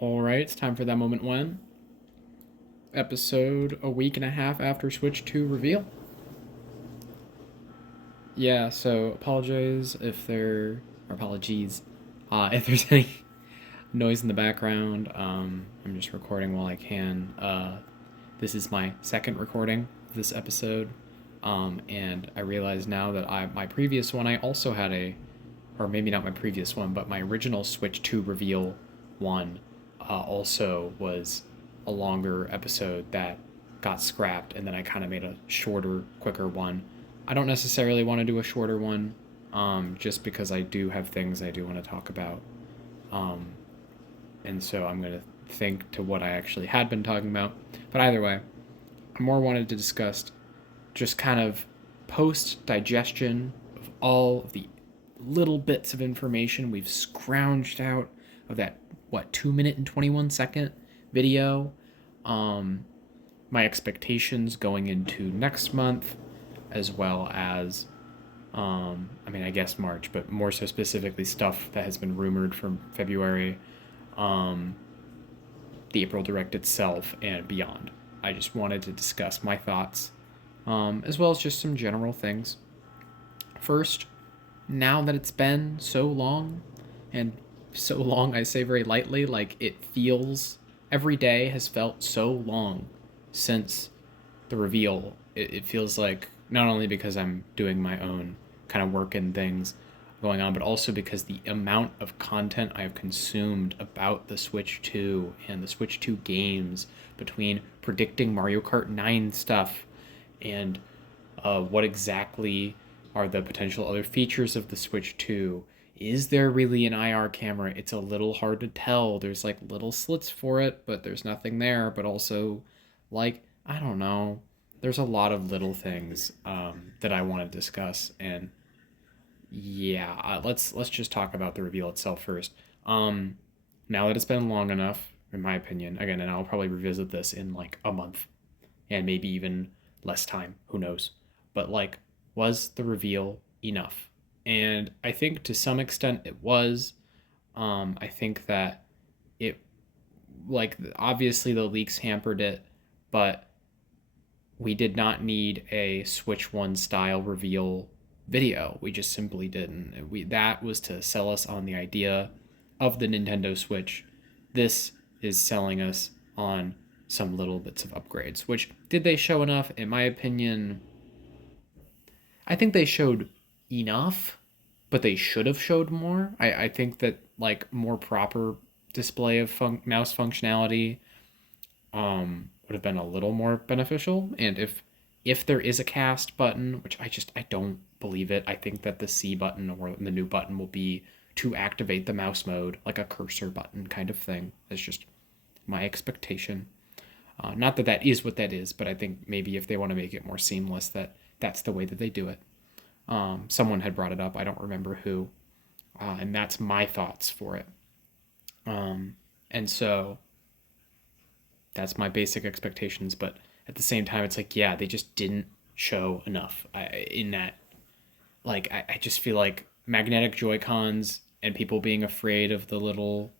All right, it's time for that moment when episode a week and a half after Switch 2 reveal. Yeah, so apologies if there apologies if there's any noise in the background. I'm just recording while I can. This is my second recording of this episode, and I realize now that my previous one I also had or maybe not my previous one, but my original Switch 2 reveal one also was a longer episode that got scrapped, and then I kind of made a shorter, quicker one. I don't necessarily want to do a shorter one, just because I do have things I do want to talk about. Um, and so I'm going to think to what I actually had been talking about. But either way, I more wanted to discuss just kind of post digestion of all of the little bits of information we've scrounged out of that 2 minute and 21 second video. My expectations going into next month, as well as I guess March, but more so specifically stuff that has been rumored from February, the April Direct itself, and beyond. I just wanted to discuss my thoughts, as well as just some general things. First, now that it's been so long, and so long I say very lightly, like it feels, every day has felt so long since the reveal. It feels like, not only because I'm doing my own kind of work and things going on, but also because the amount of content I've consumed about the Switch 2 and the Switch 2 games, between predicting Mario Kart 9 stuff and what exactly are the potential other features of the Switch 2. Is there really an IR camera? It's a little hard to tell. There's like little slits for it, but there's nothing there. But also, like, I don't know. There's a lot of little things that I want to discuss, and yeah, let's just talk about the reveal itself first. Now that it's been long enough, in my opinion, again, and I'll probably revisit this in like a month, and maybe even less time. Who knows? But like, was the reveal enough? And I think to some extent it was. I think that it, like, obviously the leaks hampered it, but we did not need a Switch 1 style reveal video. We just simply didn't. That was to sell us on the idea of the Nintendo Switch. This is selling us on some little bits of upgrades, which, did they show enough? In my opinion, I think they showed enough, but they should have showed more. I think that, like, more proper display of mouse functionality would have been a little more beneficial. And if there is a cast button, which I don't believe it, I think that the C button or the new button will be to activate the mouse mode, like a cursor button kind of thing. That's just my expectation. Not that that is what that is, but I think maybe if they want to make it more seamless, that's the way that they do it. Someone had brought it up. I don't remember who. And that's my thoughts for it. And so that's my basic expectations. But at the same time, it's like, yeah, they just didn't show enough. In that, like, I just feel like magnetic Joy-Cons and people being afraid of the little,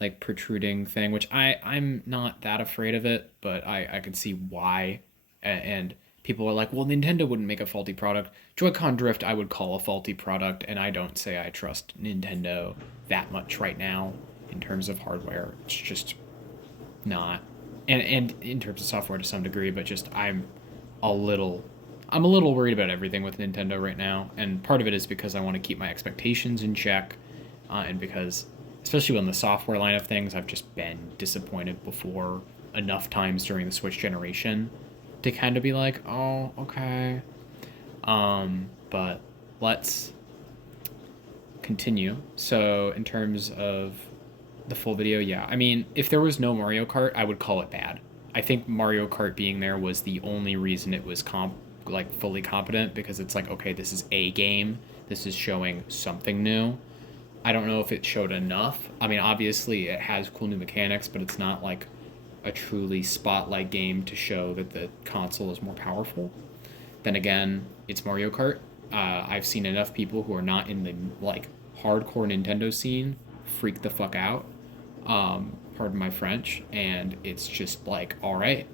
like, protruding thing, which I'm not that afraid of it, but I can see why. And people are like, well, Nintendo wouldn't make a faulty product. Joy-Con Drift I would call a faulty product, and I don't say I trust Nintendo that much right now in terms of hardware. It's just not. And in terms of software to some degree, but just a little worried about everything with Nintendo right now, and part of it is because I want to keep my expectations in check, and because, especially on the software line of things, I've just been disappointed before enough times during the Switch generation to kind of be like, oh, okay. But let's continue. So in terms of the full video, yeah. I mean, if there was no Mario Kart, I would call it bad. I think Mario Kart being there was the only reason it was fully competent, because it's like, okay, this is a game. This is showing something new. I don't know if it showed enough. I mean, obviously it has cool new mechanics, but it's not like a truly spotlight game to show that the console is more powerful. Then again, it's Mario Kart. I've seen enough people who are not in the, like, hardcore Nintendo scene freak the fuck out. pardon my French, and it's just like, all right,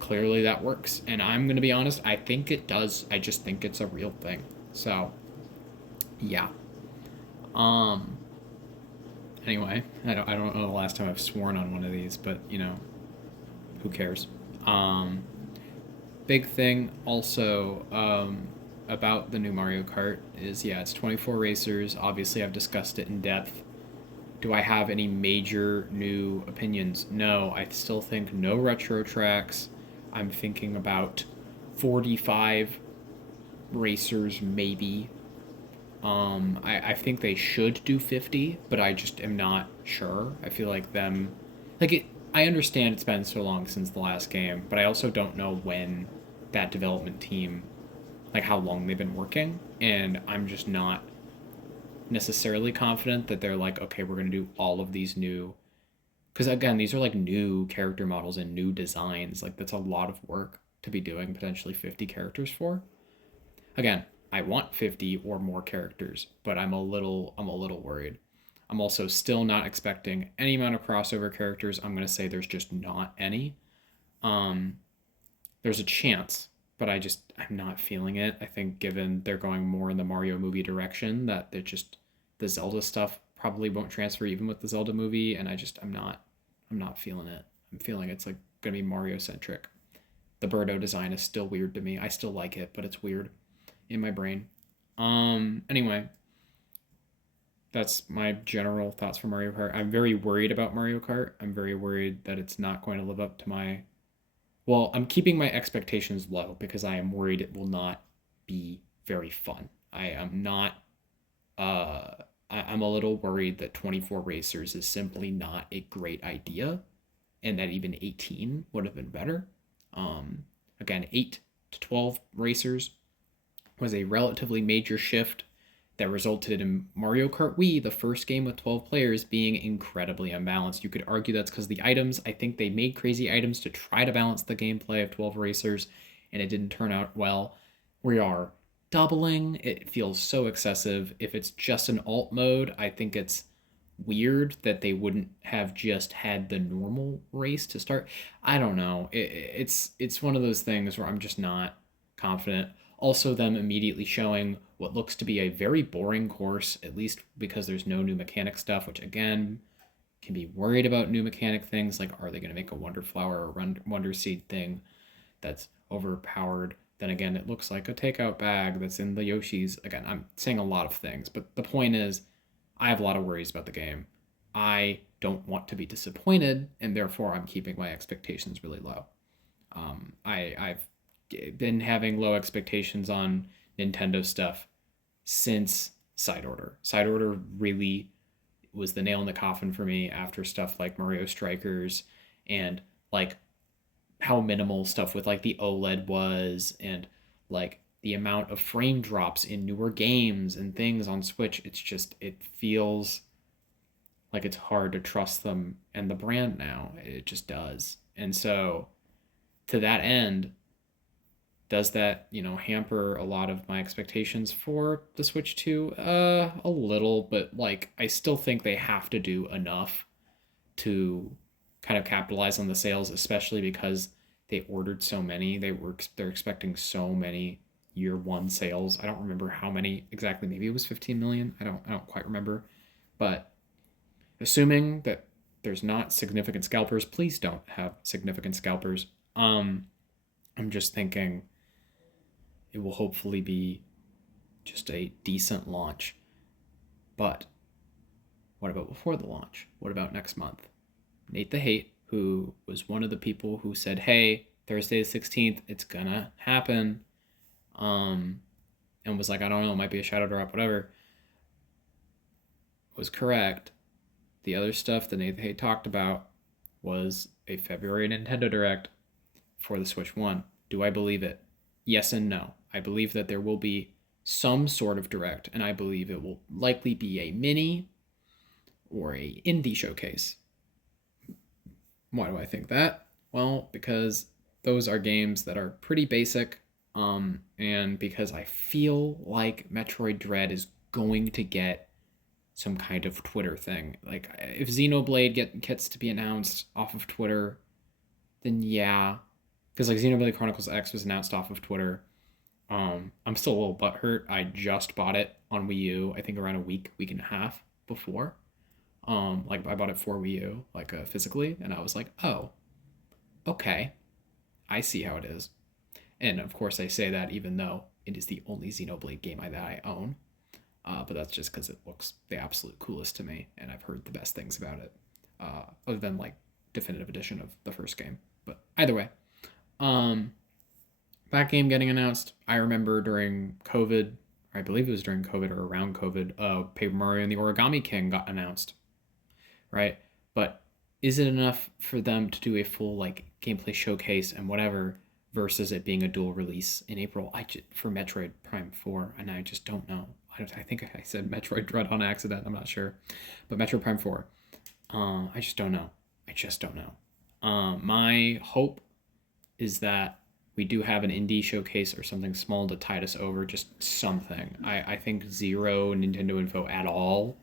clearly that works. And I'm gonna be honest, I think it does. I just think it's a real thing. So yeah. Um. Anyway, I don't know the last time I've sworn on one of these, but who cares? Um. Big thing also about the new Mario Kart is, yeah, it's 24 racers. Obviously, I've discussed it in depth. Do I have any major new opinions? No, I still think no retro tracks. I'm thinking about 45 racers, maybe. I think they should do 50, but I just am not sure. I feel like them. Like, I understand it's been so long since the last game, but I also don't know when that development team, like how long they've been working. And I'm just not necessarily confident that they're like, okay, we're going to do all of these new, because again, these are like new character models and new designs. Like, that's a lot of work to be doing potentially 50 characters for. Again, I want 50 or more characters, but I'm a little worried. I'm also still not expecting any amount of crossover characters. I'm going to say there's just not any. Um there's a chance, but I'm not feeling it. I think given they're going more in the Mario movie direction, that they're just the Zelda stuff probably won't transfer even with the Zelda movie, and I'm not feeling it. I'm feeling it's like gonna be Mario centric. The Birdo design is still weird to me. I still like it, but it's weird in my brain. Anyway, that's my general thoughts for Mario Kart. I'm very worried about Mario Kart. I'm very worried that it's not going to live up to my, well, I'm keeping my expectations low because I am worried it will not be very fun. I am not. I'm a little worried that 24 racers is simply not a great idea, and that even 18 would have been better. Again, 8 to 12 racers was a relatively major shift that resulted in Mario Kart Wii, the first game with 12 players, being incredibly unbalanced. You could argue that's because the items, I think they made crazy items to try to balance the gameplay of 12 racers, and it didn't turn out well. We are doubling. It feels so excessive. If it's just an alt mode, I think it's weird that they wouldn't have just had the normal race to start. I don't know. It's one of those things where I'm just not confident. Also, them immediately showing what looks to be a very boring course, at least because there's no new mechanic stuff, which again can be worried about new mechanic things. Like, are they going to make a Wonder Flower or Wonder Seed thing that's overpowered? Then again, it looks like a takeout bag that's in the Yoshi's. Again, I'm saying a lot of things, but the point is, I have a lot of worries about the game. I don't want to be disappointed, and therefore I'm keeping my expectations really low. I've been having low expectations on Nintendo stuff since Side Order. Side Order really was the nail in the coffin for me after stuff like Mario Strikers and like how minimal stuff with like the OLED was, and like the amount of frame drops in newer games and things on Switch. It feels like it's hard to trust them and the brand now. It just does. And so to that end, does that, hamper a lot of my expectations for the Switch 2? A little, but like I still think they have to do enough to kind of capitalize on the sales, especially because they ordered so many. They're expecting so many year one sales. I don't remember how many exactly. Maybe it was 15 million. I don't quite remember. But assuming that there's not significant scalpers, please don't have significant scalpers. I'm just thinking it will hopefully be just a decent launch. But what about before the launch? What about next month? Nate the Hate, who was one of the people who said, hey, Thursday the 16th, it's gonna happen, and was like, I don't know, it might be a shadow drop, whatever, was correct. The other stuff that Nate the Hate talked about was a February Nintendo Direct for the Switch 1. Do I believe it? Yes and no. I believe that there will be some sort of Direct, and I believe it will likely be a mini or a indie showcase. Why do I think that? Well, because those are games that are pretty basic, and because I feel like Metroid Dread is going to get some kind of Twitter thing. Like if Xenoblade gets to be announced off of Twitter, then yeah, because like Xenoblade Chronicles X was announced off of Twitter. I'm still a little butthurt. I just bought it on Wii U. I think around a week and a half before. Like I bought it for Wii U, like physically, and I was like, oh, okay, I see how it is. And of course, I say that even though it is the only Xenoblade game that I own. But that's just because it looks the absolute coolest to me, and I've heard the best things about it, other than like definitive edition of the first game. But either way, um, that game getting announced, I remember during COVID, I believe it was during COVID or around COVID, Paper Mario and the Origami King got announced, right? But is it enough for them to do a full like gameplay showcase and whatever versus it being a dual release in April? For Metroid Prime 4, and I just don't know. I think I said Metroid Dread on accident. I'm not sure, but Metroid Prime 4. I just don't know. I just don't know. My hope is that we do have an indie showcase or something small to tide us over. Just something. I think zero Nintendo info at all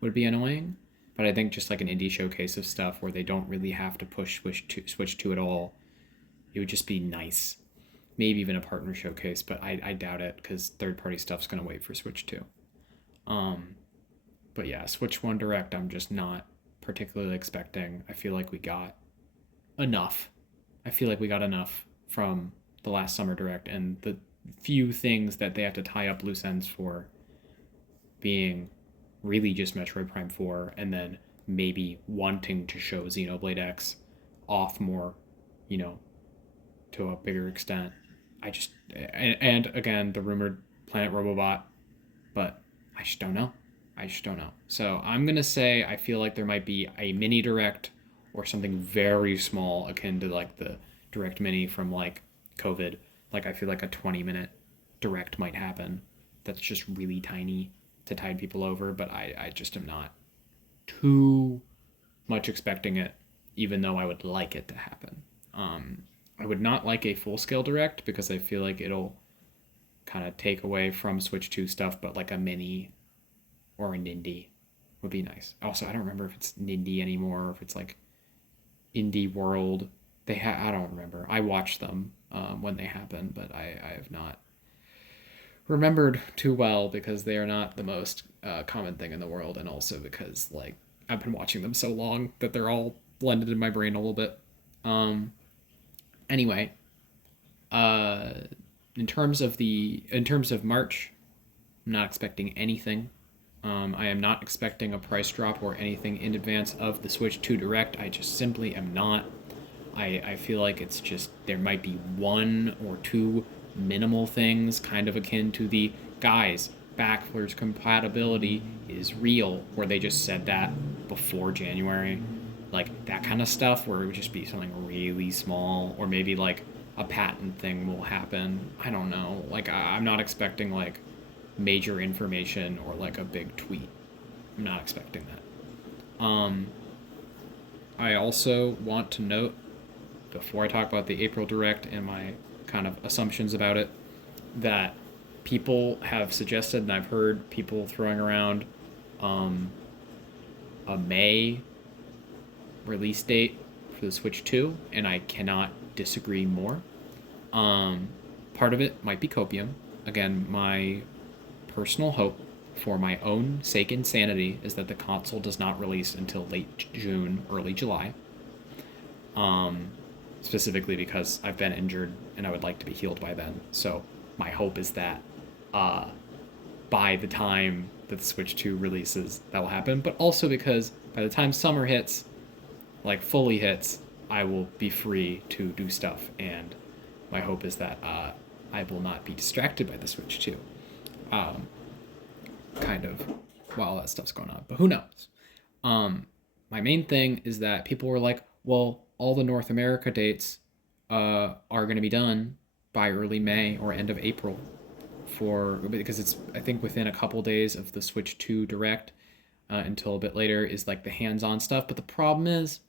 would be annoying, but I think just like an indie showcase of stuff where they don't really have to push Switch 2 at all, it would just be nice. Maybe even a partner showcase, but I doubt it because third-party stuff's going to wait for Switch 2. But yeah, Switch 1 Direct, I'm just not particularly expecting. I feel like we got enough. I feel like we got enough from the last Summer Direct, and the few things that they have to tie up loose ends for being really just Metroid Prime 4, and then maybe wanting to show Xenoblade X off more, you know, to a bigger extent. And again, the rumored Planet Robobot, but I just don't know. I just don't know. So I'm going to say I feel like there might be a mini direct or something very small akin to like the direct mini from like COVID. Like I feel like a 20-minute direct might happen. That's just really tiny to tide people over, but I just am not too much expecting it, even though I would like it to happen. I would not like a full-scale direct because I feel like it'll kind of take away from Switch 2 stuff, but like a mini or a Nindy would be nice. Also, I don't remember if it's Nindy anymore or if it's like Indie World. I don't remember. I watched them when they happened, but I have not remembered too well because they are not the most common thing in the world, and also because like I've been watching them so long that they're all blended in my brain a little bit. Anyway, in terms of March, I'm not expecting anything. I am not expecting a price drop or anything in advance of the Switch 2 Direct. I just simply am not. I feel like it's just there might be one or two minimal things kind of akin to the guys, backwards compatibility is real, where they just said that before January. Like that kind of stuff where it would just be something really small, or maybe like a patent thing will happen. I don't know. Like I'm not expecting like major information or like a big tweet. I'm not expecting that. I also want to note before I talk about the April Direct and my kind of assumptions about it that people have suggested, and I've heard people throwing around a May release date for the Switch 2, and I cannot disagree more. Part of it might be copium. Again, my personal hope for my own sake and sanity is that the console does not release until late June, early July. Specifically because I've been injured and I would like to be healed by then. So my hope is that by the time that the Switch 2 releases, that will happen. But also because by the time summer hits, like fully hits, I will be free to do stuff. And my hope is that I will not be distracted by the Switch 2. Kind of while that stuff's going on. But who knows? My main thing is that people were like, well, all the North America dates are going to be done by early May or end of April because it's I think within a couple days of the Switch 2 Direct until a bit later is like the hands-on stuff. But the problem is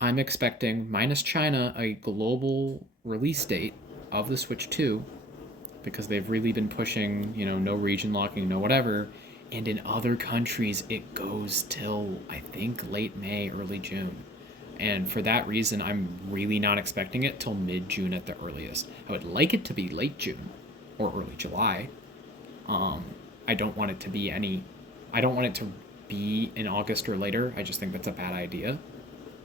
I'm expecting, minus China, a global release date of the Switch 2 because they've really been pushing, no region locking, no whatever, And in other countries, it goes till, I think, late May, early June. And for that reason, I'm really not expecting it till mid-June at the earliest. I would like it to be late June or early July. I don't want it to be I don't want it to be in August or later. I just think that's a bad idea.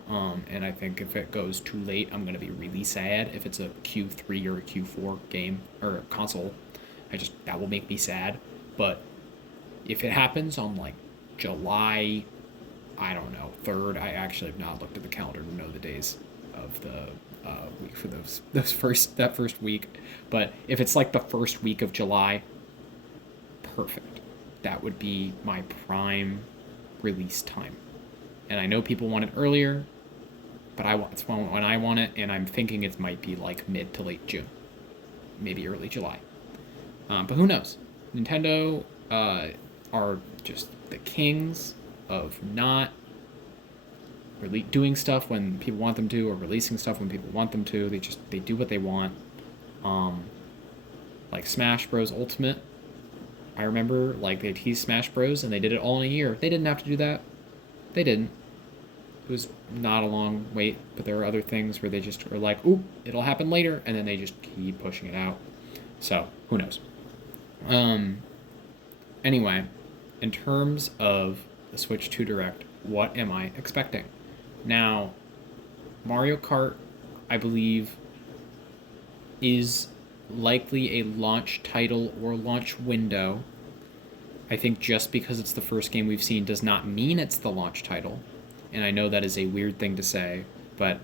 And I think if it goes too late, I'm going to be really sad. If it's a Q3 or a Q4 game or console, that will make me sad. But if it happens on like July, I don't know, 3rd, I actually have not looked at the calendar to know the days of the week for that first week. But if it's like the first week of July, perfect. That would be my prime release time. And I know people want it earlier, but it's when I want it, and I'm thinking it might be like mid to late June, maybe early July. But who knows? Nintendo are just the kings of not doing stuff when people want them to, or releasing stuff when people want them to. They do what they want. Like Smash Bros. Ultimate. I remember like they teased Smash Bros. And they did it all in a year. They didn't have to do that. They didn't. It was not a long wait, but there are other things where they just are like, "Ooh, it'll happen later," and then they just keep pushing it out. So who knows? Anyway, in terms of the Switch 2 Direct, what am I expecting? Now, Mario Kart, I believe, is likely a launch title or launch window. I think just because it's the first game we've seen does not mean it's the launch title. And I know that is a weird thing to say, but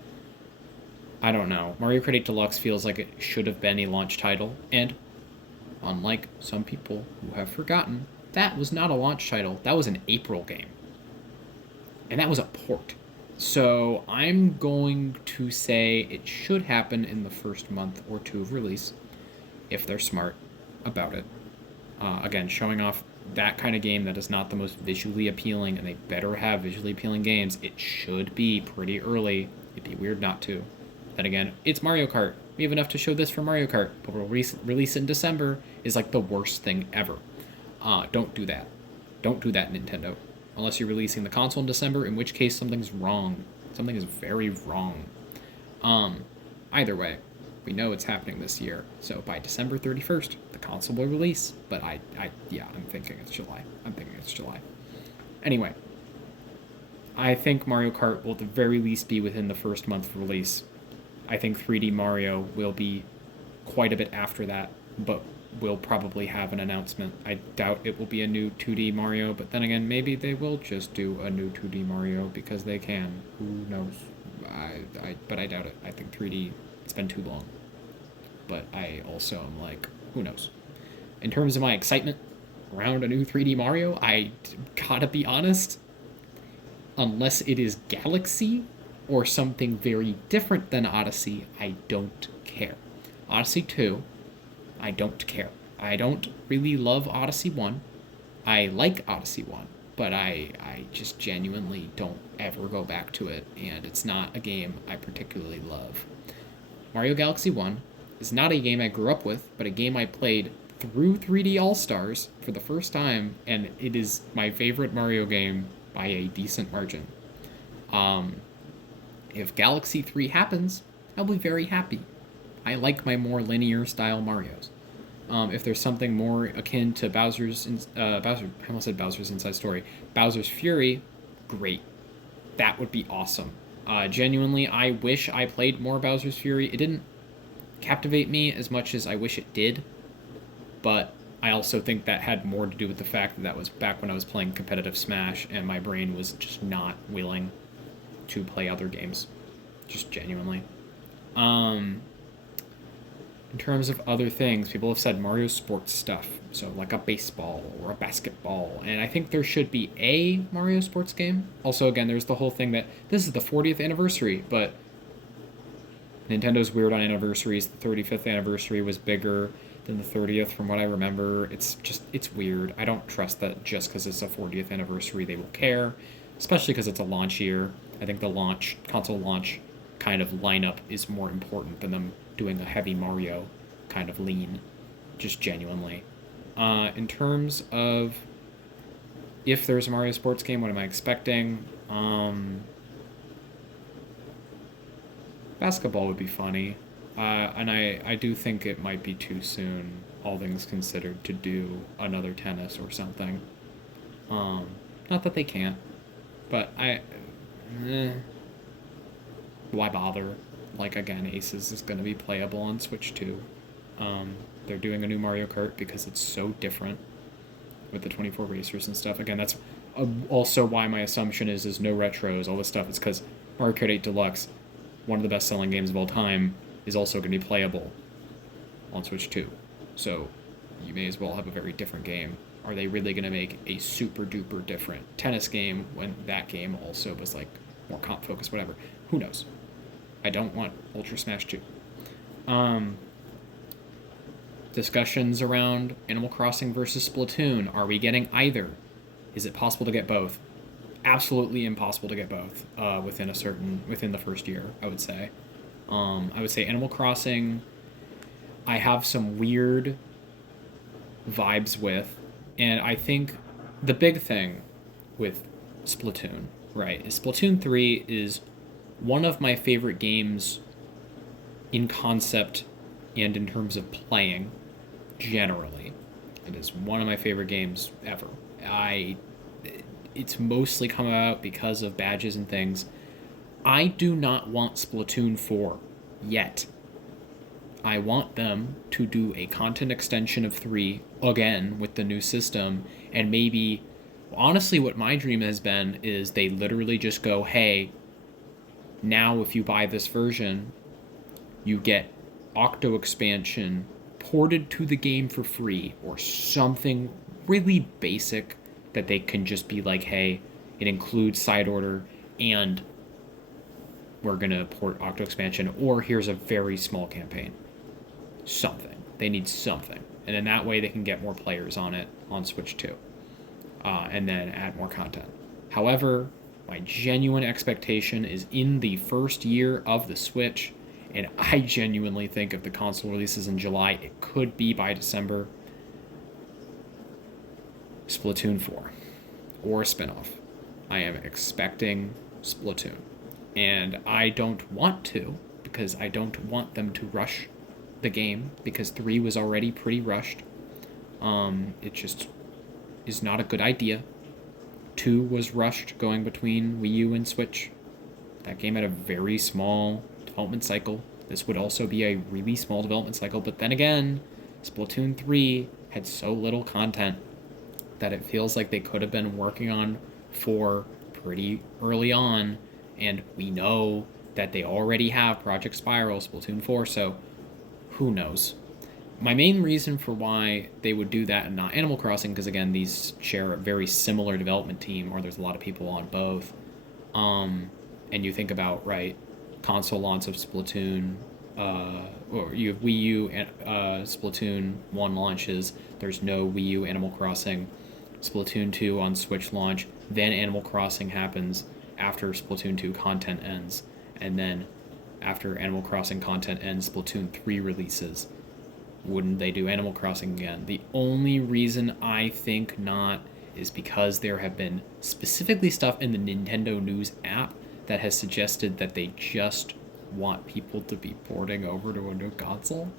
I don't know. Mario Kart 8 Deluxe feels like it should have been a launch title, and unlike some people who have forgotten, that was not a launch title. That was an April game. And that was a port. So I'm going to say it should happen in the first month or two of release, if they're smart about it. Again, showing off that kind of game that is not the most visually appealing, and they better have visually appealing games, it should be pretty early. It'd be weird not to. Then again, it's Mario Kart. We have enough to show this for Mario Kart, but we'll release it in December is like the worst thing ever. Don't do that. Don't do that, Nintendo. Unless you're releasing the console in December, in which case something's wrong. Something is very wrong. Either way, we know it's happening this year. So by December 31st, the console will release. But I'm thinking it's July. Anyway, I think Mario Kart will at the very least be within the first month of release. I think 3D Mario will be quite a bit after that, but we'll probably have an announcement. I doubt it will be a new 2D Mario, but then again, maybe they will just do a new 2D Mario because they can. Who knows? But I doubt it. I think 3D, it's been too long. But I also am like, who knows? In terms of my excitement around a new 3D Mario, I gotta be honest, unless it is Galaxy or something very different than Odyssey, I don't care. Odyssey 2, I don't care. I don't really love Odyssey 1. I like Odyssey 1, but I just genuinely don't ever go back to it, and it's not a game I particularly love. Mario Galaxy 1 is not a game I grew up with, but a game I played through 3D All-Stars for the first time, and it is my favorite Mario game by a decent margin. If Galaxy 3 happens, I'll be very happy. I like my more linear style Marios. If there's something more akin to Bowser's Inside Story, Bowser's Fury, great. That would be awesome. Genuinely, I wish I played more Bowser's Fury. It didn't captivate me as much as I wish it did, but I also think that had more to do with the fact that was back when I was playing competitive Smash, and my brain was just not willing to play other games. Just genuinely. In terms of other things, people have said Mario sports stuff, so like a baseball or a basketball, and I think there should be a Mario sports game. Also, again, there's the whole thing that this is the 40th anniversary, but Nintendo's weird on anniversaries. The 35th anniversary was bigger than the 30th from what I remember. It's weird. I don't trust that just because it's a 40th anniversary they will care, especially because it's a launch year. I think the console launch kind of lineup is more important than them doing a heavy Mario kind of lean, just genuinely. In terms of If there's a Mario sports game, what am I expecting? Basketball would be funny. And I do think it might be too soon, all things considered, to do another tennis or something. Um, Not that they can't, but why bother? Like, again, Aces is going to be playable on Switch too. They're doing a new Mario Kart because it's so different with the 24 racers and stuff. Again, that's also why my assumption is no retros, all this stuff. It's because Mario Kart 8 Deluxe, one of the best selling games of all time, is also going to be playable on Switch 2. So you may as well have a very different game. Are they really going to make a super duper different tennis game when that game also was like more comp focused, whatever? Who knows? I don't want Ultra Smash 2. Discussions around Animal Crossing versus Splatoon. Are we getting either? Is it possible to get both? Absolutely impossible to get both within the first year, I would say. I would say Animal Crossing, I have some weird vibes with, and I think the big thing with Splatoon, right, is Splatoon 3 is one of my favorite games in concept and in terms of playing generally. It is one of my favorite games ever. It's mostly come about because of badges and things. I do not want Splatoon 4 yet. I want them to do a content extension of 3 again with the new system, and maybe, honestly, what my dream has been is they literally just go, hey, now if you buy this version, you get Octo expansion ported to the game for free, or something really basic that they can just be like, hey, it includes side order and we're going to port Octo expansion, or here's a very small campaign. Something. They need something. And then that way they can get more players on it on Switch 2. And then add more content. However, my genuine expectation is in the first year of the Switch, and I genuinely think if the console releases in July, it could be by December, Splatoon 4 or a spinoff. I am expecting Splatoon. And I don't want to, because I don't want them to rush the game, because 3 was already pretty rushed. It just is not a good idea. 2 was rushed going between Wii U and Switch. That game had a very small development cycle. This would also be a really small development cycle, but then again, Splatoon 3 had so little content that it feels like they could have been working on 4 pretty early on, and we know that they already have Project Spiral, Splatoon 4, so who knows? My main reason for why they would do that and not Animal Crossing, because again, these share a very similar development team, or there's a lot of people on both. And you think about, right, console launch of Splatoon, or you have Wii U and Splatoon 1 launches, there's no Wii U Animal Crossing. Splatoon 2 on Switch launch, then Animal Crossing happens after Splatoon 2 content ends, and then after Animal Crossing content ends, Splatoon 3 releases. Wouldn't they do Animal Crossing again? The only reason I think not is because there have been specifically stuff in the Nintendo News app that has suggested that they just want people to be porting over to a new console.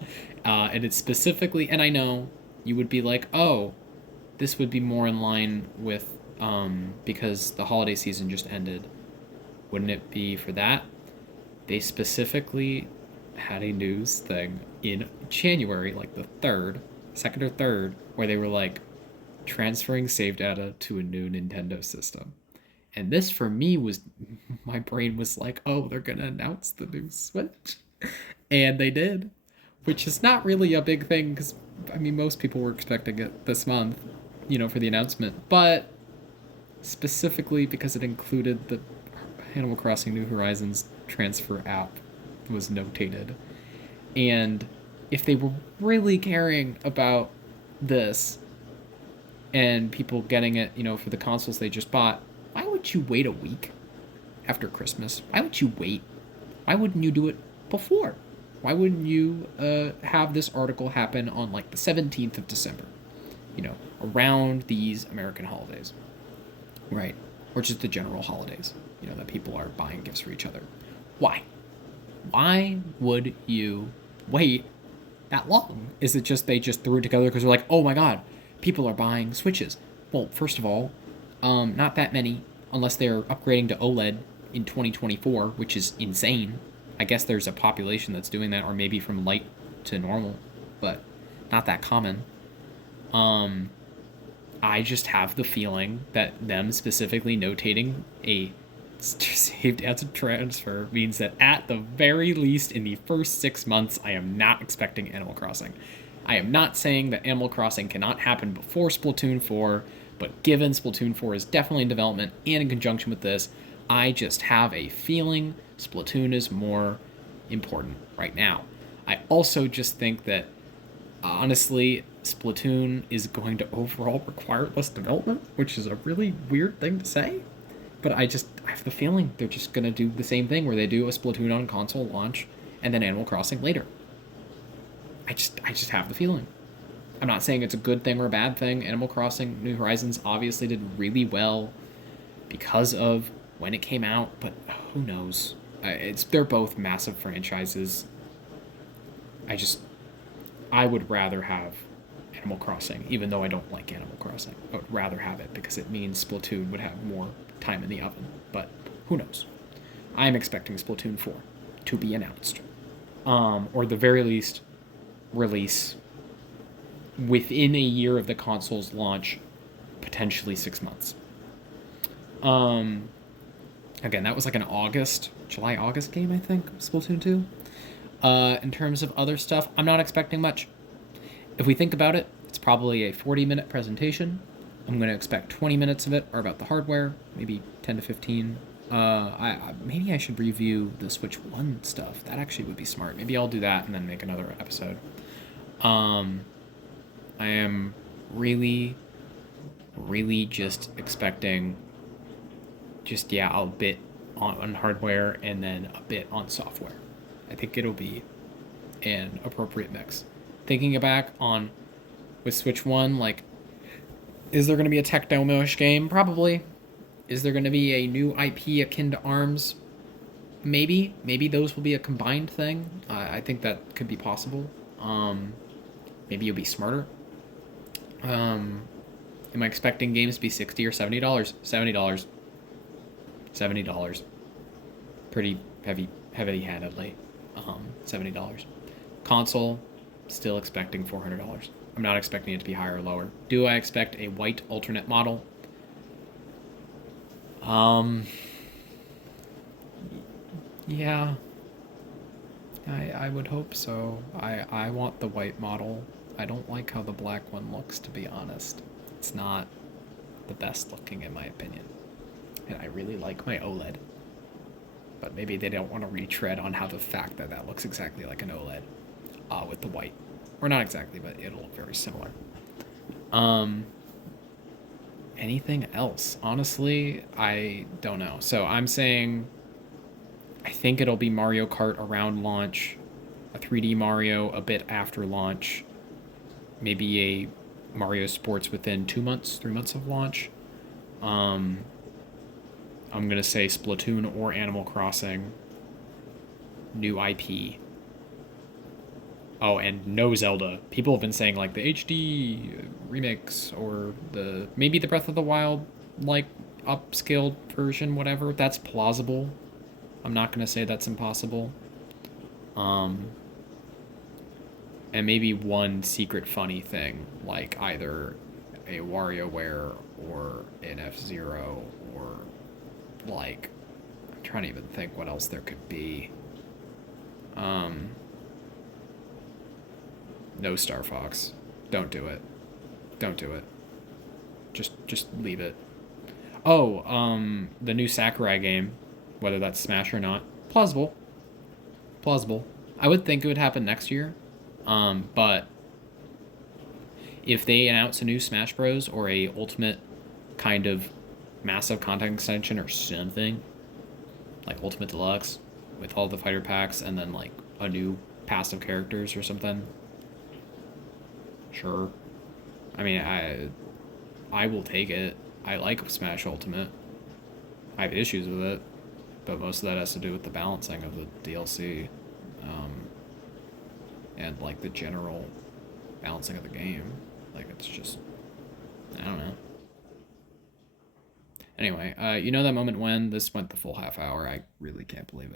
And it's specifically, and I know you would be like, oh, this would be more in line with, because the holiday season just ended. Wouldn't it be for that? They specifically had a news thing in January, like the 2nd or 3rd, where they were like transferring save data to a new Nintendo system. And this for me was, my brain was like, oh, they're going to announce the new Switch. And they did, which is not really a big thing because, I mean, most people were expecting it this month, for the announcement. But specifically because it included the Animal Crossing New Horizons transfer app was notated. And if they were really caring about this and people getting it, for the consoles they just bought, why would you wait a week after Christmas? Why would you wait? Why wouldn't you do it before? Why wouldn't you have this article happen on like the 17th of December, around these American holidays? right? Or just the general holidays, that people are buying gifts for each other. Why? Why would you wait that long? Is it just they just threw it together because they're like, oh my god, people are buying Switches? Well, first of all, not that many, unless they're upgrading to OLED in 2024, which is insane. I guess there's a population that's doing that, or maybe from light to normal, but not that common. I just have the feeling that them specifically notating a saved as a transfer means that at the very least in the first 6 months, I am not expecting Animal Crossing. I am not saying that Animal Crossing cannot happen before Splatoon 4, but given Splatoon 4 is definitely in development and in conjunction with this, I just have a feeling Splatoon is more important right now. I also just think that, honestly, Splatoon is going to overall require less development, which is a really weird thing to say. But I have the feeling they're just going to do the same thing where they do a Splatoon on console launch and then Animal Crossing later. I just have the feeling. I'm not saying it's a good thing or a bad thing. Animal Crossing New Horizons obviously did really well because of when it came out, but who knows? They're both massive franchises. I would rather have Animal Crossing, even though I don't like Animal Crossing. I would rather have it because it means Splatoon would have more time in the oven. But who knows? I'm expecting Splatoon 4 to be announced. Or the very least, release within a year of the console's launch, potentially 6 months. Again, that was like an July-August game, I think, Splatoon 2. In terms of other stuff, I'm not expecting much. If we think about it, it's probably a 40-minute presentation. I'm going to expect 20 minutes of it are about the hardware, maybe 10 to 15. Maybe I should review the Switch 1 stuff. That actually would be smart. Maybe I'll do that and then make another episode. I am really, really just expecting a bit on hardware and then a bit on software. I think it'll be an appropriate mix. Thinking back on with Switch 1, like, is there going to be a tech demo-ish game? Probably. Is there going to be a new IP akin to ARMS? Maybe. Maybe those will be a combined thing. I think that could be possible. Maybe you'll be smarter. Am I expecting games to be $60 or $70? $70. $70. Pretty heavy-handedly. $70. Console, still expecting $400. I'm not expecting it to be higher or lower. Do I expect a white alternate model? Yeah. I would hope so. I want the white model. I don't like how the black one looks, to be honest. It's not the best looking, in my opinion. And I really like my OLED. But maybe they don't want to retread on how the fact that looks exactly like an OLED with the white. Or not exactly, but it'll look very similar. Anything else? Honestly, I don't know. So I'm saying I think it'll be Mario Kart around launch, a 3D Mario a bit after launch, maybe a Mario Sports within 3 months of launch. I'm going to say Splatoon or Animal Crossing, new IP. Oh, and no Zelda. People have been saying, like, the HD remix or maybe the Breath of the Wild, like, upscaled version, whatever. That's plausible. I'm not going to say that's impossible. And maybe one secret funny thing, like either a WarioWare or an F-Zero or, like, I'm trying to even think what else there could be. No Star Fox. Don't do it. Don't do it. Just leave it. Oh, the new Sakurai game, whether that's Smash or not, plausible. Plausible. I would think it would happen next year. But if they announce a new Smash Bros. Or a Ultimate kind of massive content extension or something, like Ultimate Deluxe with all the fighter packs and then like a new passive characters or something, sure. I mean, I will take it. I like Smash Ultimate. I have issues with it, but most of that has to do with the balancing of the DLC, and like the general balancing of the game. Like it's just, I don't know. Anyway, you know that moment when this went the full half hour? I really can't believe it.